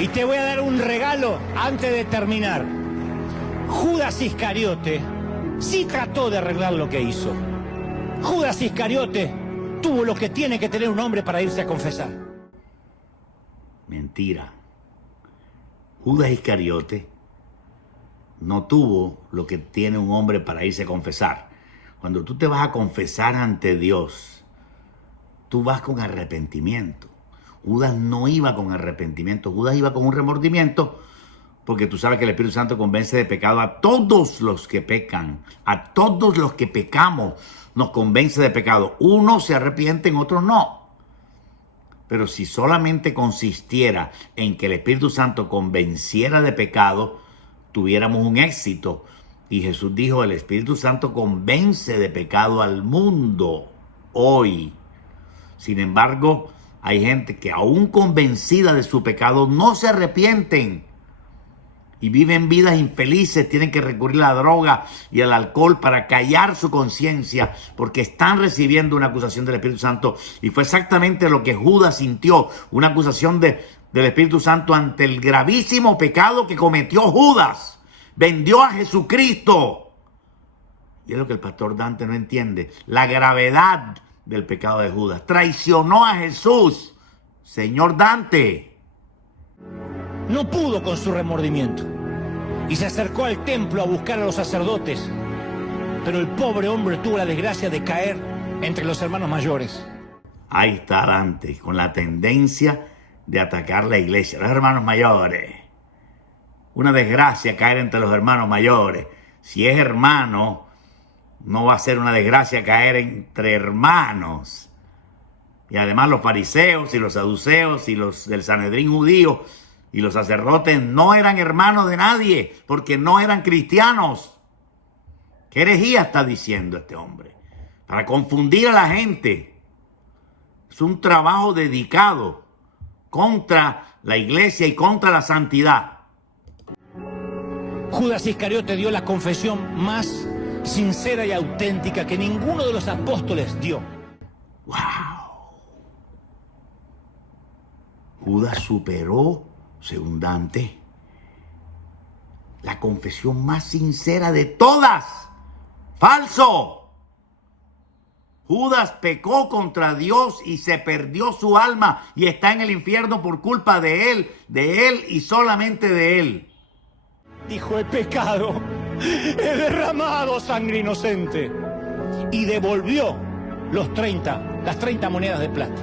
Y te voy a dar un regalo antes de terminar. Judas Iscariote sí trató de arreglar lo que hizo. Judas Iscariote tuvo lo que tiene que tener un hombre para irse a confesar. Mentira. Judas Iscariote no tuvo lo que tiene un hombre para irse a confesar. Cuando tú te vas a confesar ante Dios, tú vas con arrepentimiento. Judas no iba con arrepentimiento, Judas iba con un remordimiento, porque tú sabes que el Espíritu Santo convence de pecado a todos los que pecan, a todos los que pecamos nos convence de pecado. Unos se arrepienten, otros no. Pero si solamente consistiera en que el Espíritu Santo convenciera de pecado, tuviéramos un éxito. Y Jesús dijo, el Espíritu Santo convence de pecado al mundo hoy. Sin embargo, hay gente que aún convencida de su pecado no se arrepienten y viven vidas infelices, tienen que recurrir a la droga y al alcohol para callar su conciencia porque están recibiendo una acusación del Espíritu Santo. Y fue exactamente lo que Judas sintió, una acusación del Espíritu Santo ante el gravísimo pecado que cometió Judas. Vendió a Jesucristo. Y es lo que el pastor Dante no entiende, la gravedad del pecado de Judas. Traicionó a Jesús. Señor Dante. No pudo con su remordimiento y se acercó al templo a buscar a los sacerdotes, pero el pobre hombre tuvo la desgracia de caer entre los hermanos mayores. Ahí está Dante, con la tendencia de atacar la iglesia, los hermanos mayores. Una desgracia caer entre los hermanos mayores. Si es hermano, no va a ser una desgracia caer entre hermanos. Y además los fariseos y los saduceos y los del Sanedrín judío y los sacerdotes no eran hermanos de nadie porque no eran cristianos. ¿Qué herejía está diciendo este hombre? Para confundir a la gente. Es un trabajo dedicado contra la iglesia y contra la santidad. Judas Iscariote dio la confesión más sincera y auténtica que ninguno de los apóstoles dio. ¡Wow! Judas superó, según Dante, la confesión más sincera de todas. ¡Falso! Judas pecó contra Dios y se perdió su alma y está en el infierno por culpa de él y solamente de él. Dijo, he pecado, he derramado sangre inocente. Y devolvió las 30 monedas de plata.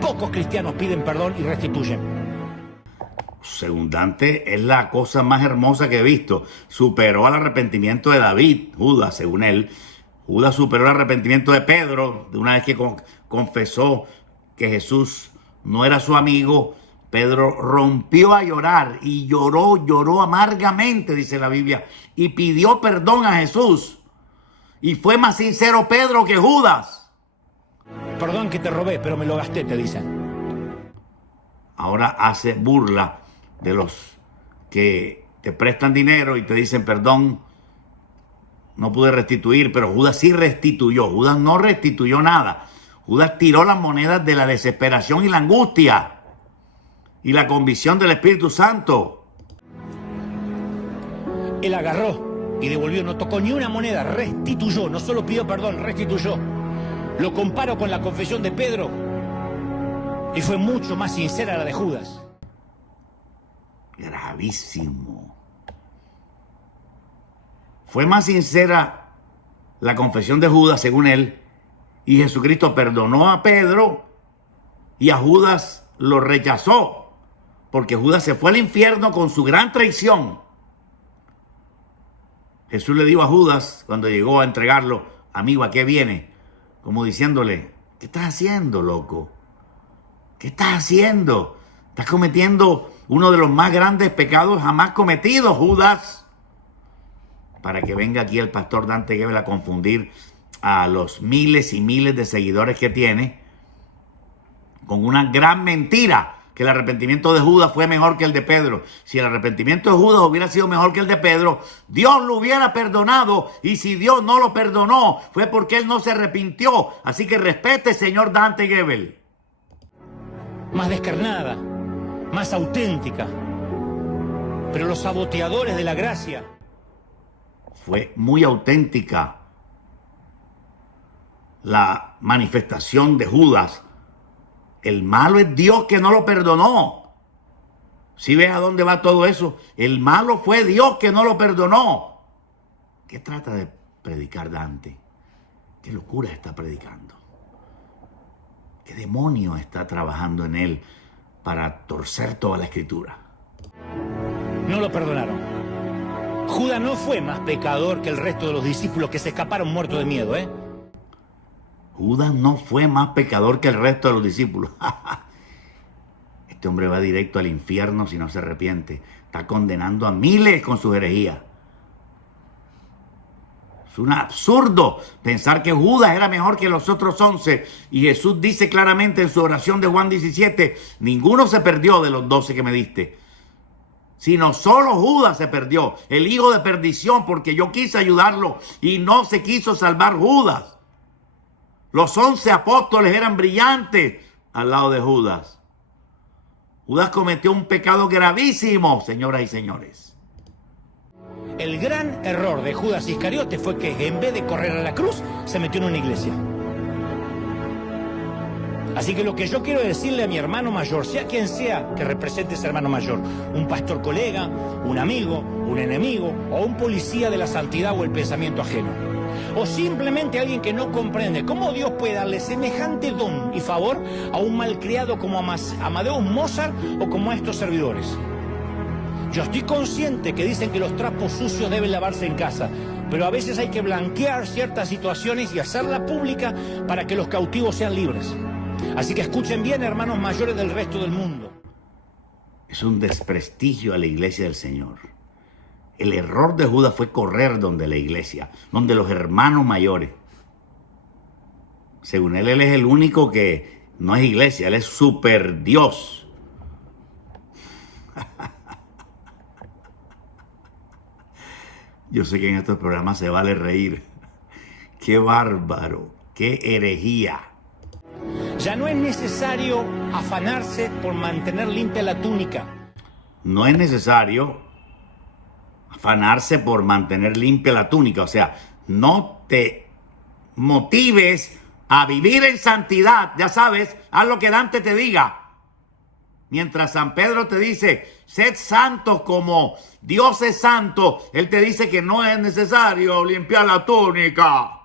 Pocos cristianos piden perdón y restituyen. Según Dante, es la cosa más hermosa que he visto. Superó al arrepentimiento de David, Judas, según él. Judas superó el arrepentimiento de Pedro, de una vez que confesó que Jesús no era su amigo. Pedro rompió a llorar y lloró amargamente, dice la Biblia, y pidió perdón a Jesús. Y fue más sincero Pedro que Judas. Perdón que te robé, pero me lo gasté, te dicen. Ahora hace burla de los que te prestan dinero y te dicen, perdón, no pude restituir, pero Judas sí restituyó. Judas no restituyó nada. Judas tiró las monedas de la desesperación y la angustia y la convicción del Espíritu Santo. Él agarró y devolvió, no tocó ni una moneda, restituyó, no solo pidió perdón, restituyó. Lo comparo con la confesión de Pedro y fue mucho más sincera la de Judas. Gravísimo. Fue más sincera la confesión de Judas, según él, y Jesucristo perdonó a Pedro y a Judas lo rechazó. Porque Judas se fue al infierno con su gran traición. Jesús le dijo a Judas, cuando llegó a entregarlo, amigo, ¿a qué viene? Como diciéndole, ¿qué estás haciendo, loco? ¿Qué estás haciendo? Estás cometiendo uno de los más grandes pecados jamás cometidos, Judas. Para que venga aquí el pastor Dante Gebel a confundir a los miles y miles de seguidores que tiene con una gran mentira. Que el arrepentimiento de Judas fue mejor que el de Pedro. Si el arrepentimiento de Judas hubiera sido mejor que el de Pedro, Dios lo hubiera perdonado. Y si Dios no lo perdonó, fue porque él no se arrepintió. Así que respete, señor Dante Gebel. Más descarnada, más auténtica, Pero los saboteadores de la gracia fue muy auténtica la manifestación de Judas. El malo es Dios que no lo perdonó. ¿Sí ves a dónde va todo eso? El malo fue Dios que no lo perdonó. ¿Qué trata de predicar Dante? ¿Qué locura está predicando? ¿Qué demonio está trabajando en él para torcer toda la escritura? no lo perdonaron. Judas no fue más pecador que el resto de los discípulos que se escaparon muertos de miedo, ¿eh? Judas no fue más pecador que el resto de los discípulos. Este hombre va directo al infierno si no se arrepiente. Está condenando a miles con sus herejías. Es un absurdo pensar que Judas era mejor que los otros 11. Y Jesús dice claramente en su oración de Juan 17, ninguno se perdió de los 12 que me diste, sino solo Judas se perdió, el hijo de perdición, porque yo quise ayudarlo y no se quiso salvar Judas. Los 11 apóstoles eran brillantes al lado de Judas. Judas cometió un pecado gravísimo, señoras y señores. El gran error de Judas Iscariote fue que en vez de correr a la cruz, se metió en una iglesia. Así que lo que yo quiero decirle a mi hermano mayor, sea quien sea que represente ese hermano mayor, un pastor colega, un amigo, un enemigo o un policía de la santidad o el pensamiento ajeno, o simplemente alguien que no comprende cómo Dios puede darle semejante don y favor a un malcriado como Amadeus Mozart o como a estos servidores. Yo estoy consciente que dicen que los trapos sucios deben lavarse en casa, pero a veces hay que blanquear ciertas situaciones y hacerla pública para que los cautivos sean libres. Así que escuchen bien, hermanos mayores del resto del mundo. Es un desprestigio a la iglesia del Señor. El error de Judas fue correr donde la iglesia, donde los hermanos mayores. Según él es el único que no es iglesia, él es super Dios. Yo sé que en estos programas se vale reír. ¡Qué bárbaro! ¡Qué herejía! Ya no es necesario afanarse por mantener limpia la túnica. No es necesario afanarse por mantener limpia la túnica. O sea, no te motives a vivir en santidad. Ya sabes, haz lo que Dante te diga. Mientras San Pedro te dice, sed santos como Dios es santo, él te dice que no es necesario limpiar la túnica.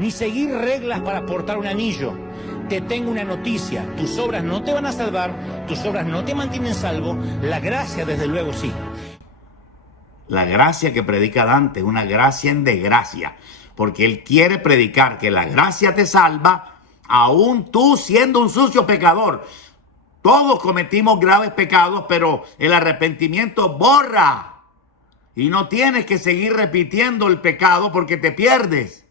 Ni seguir reglas para portar un anillo. Te tengo una noticia, tus obras no te van a salvar, tus obras no te mantienen salvo, la gracia desde luego sí. La gracia que predica Dante es una gracia en desgracia, porque él quiere predicar que la gracia te salva, aún tú siendo un sucio pecador. Todos cometimos graves pecados, pero el arrepentimiento borra. Y no tienes que seguir repitiendo el pecado porque te pierdes.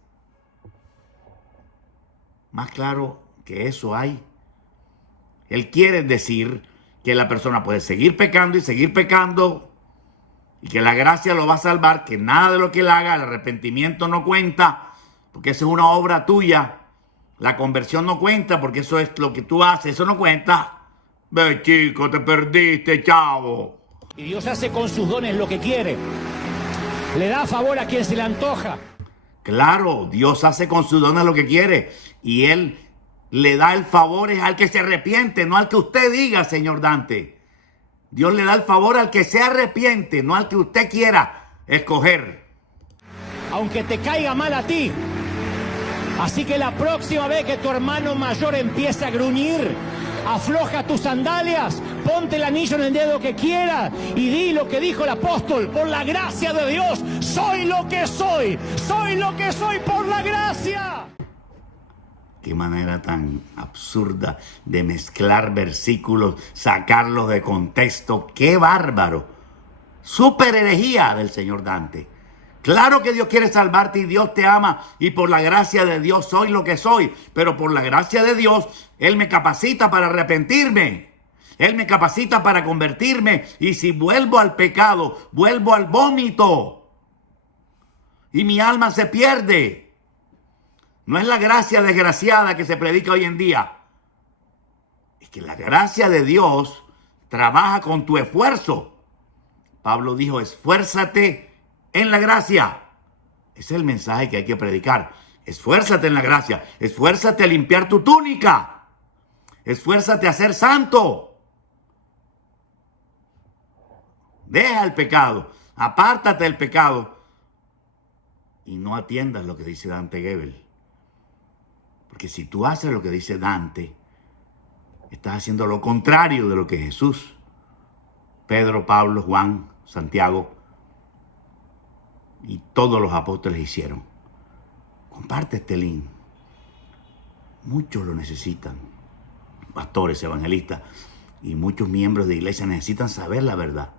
Más claro que eso hay. Él quiere decir que la persona puede seguir pecando y que la gracia lo va a salvar, que nada de lo que él haga, el arrepentimiento no cuenta, porque eso es una obra tuya. La conversión no cuenta, porque eso es lo que tú haces, eso no cuenta. Ve, chico, te perdiste, chavo. Y Dios hace con sus dones lo que quiere. Le da favor a quien se le antoja. Claro, Dios hace con sus dones lo que quiere. Y Él le da el favor al que se arrepiente, no al que usted diga, señor Dante. Dios le da el favor al que se arrepiente, no al que usted quiera escoger. Aunque te caiga mal a ti. Así que la próxima vez que tu hermano mayor empiece a gruñir, afloja tus sandalias, ponte el anillo en el dedo que quiera y di lo que dijo el apóstol: por la gracia de Dios, soy lo que soy por la gracia. Qué manera tan absurda de mezclar versículos, sacarlos de contexto. ¡Qué bárbaro! Súper herejía del señor Dante. Claro que Dios quiere salvarte y Dios te ama y por la gracia de Dios soy lo que soy. Pero por la gracia de Dios, Él me capacita para arrepentirme. Él me capacita para convertirme. Y si vuelvo al pecado, vuelvo al vómito. Y mi alma se pierde. No es la gracia desgraciada que se predica hoy en día. Es que la gracia de Dios trabaja con tu esfuerzo. Pablo dijo, esfuérzate en la gracia. Ese es el mensaje que hay que predicar. Esfuérzate en la gracia. Esfuérzate a limpiar tu túnica. Esfuérzate a ser santo. Deja el pecado. Apártate del pecado. Y no atiendas lo que dice Dante Gebel. Porque si tú haces lo que dice Dante, estás haciendo lo contrario de lo que Jesús, Pedro, Pablo, Juan, Santiago y todos los apóstoles hicieron. Comparte este link. Muchos lo necesitan. Pastores, evangelistas y muchos miembros de iglesia necesitan saber la verdad.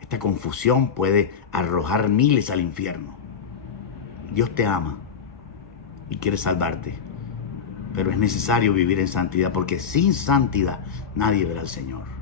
Esta confusión puede arrojar miles al infierno. Dios te ama y quiere salvarte. Pero es necesario vivir en santidad, porque sin santidad nadie verá al Señor.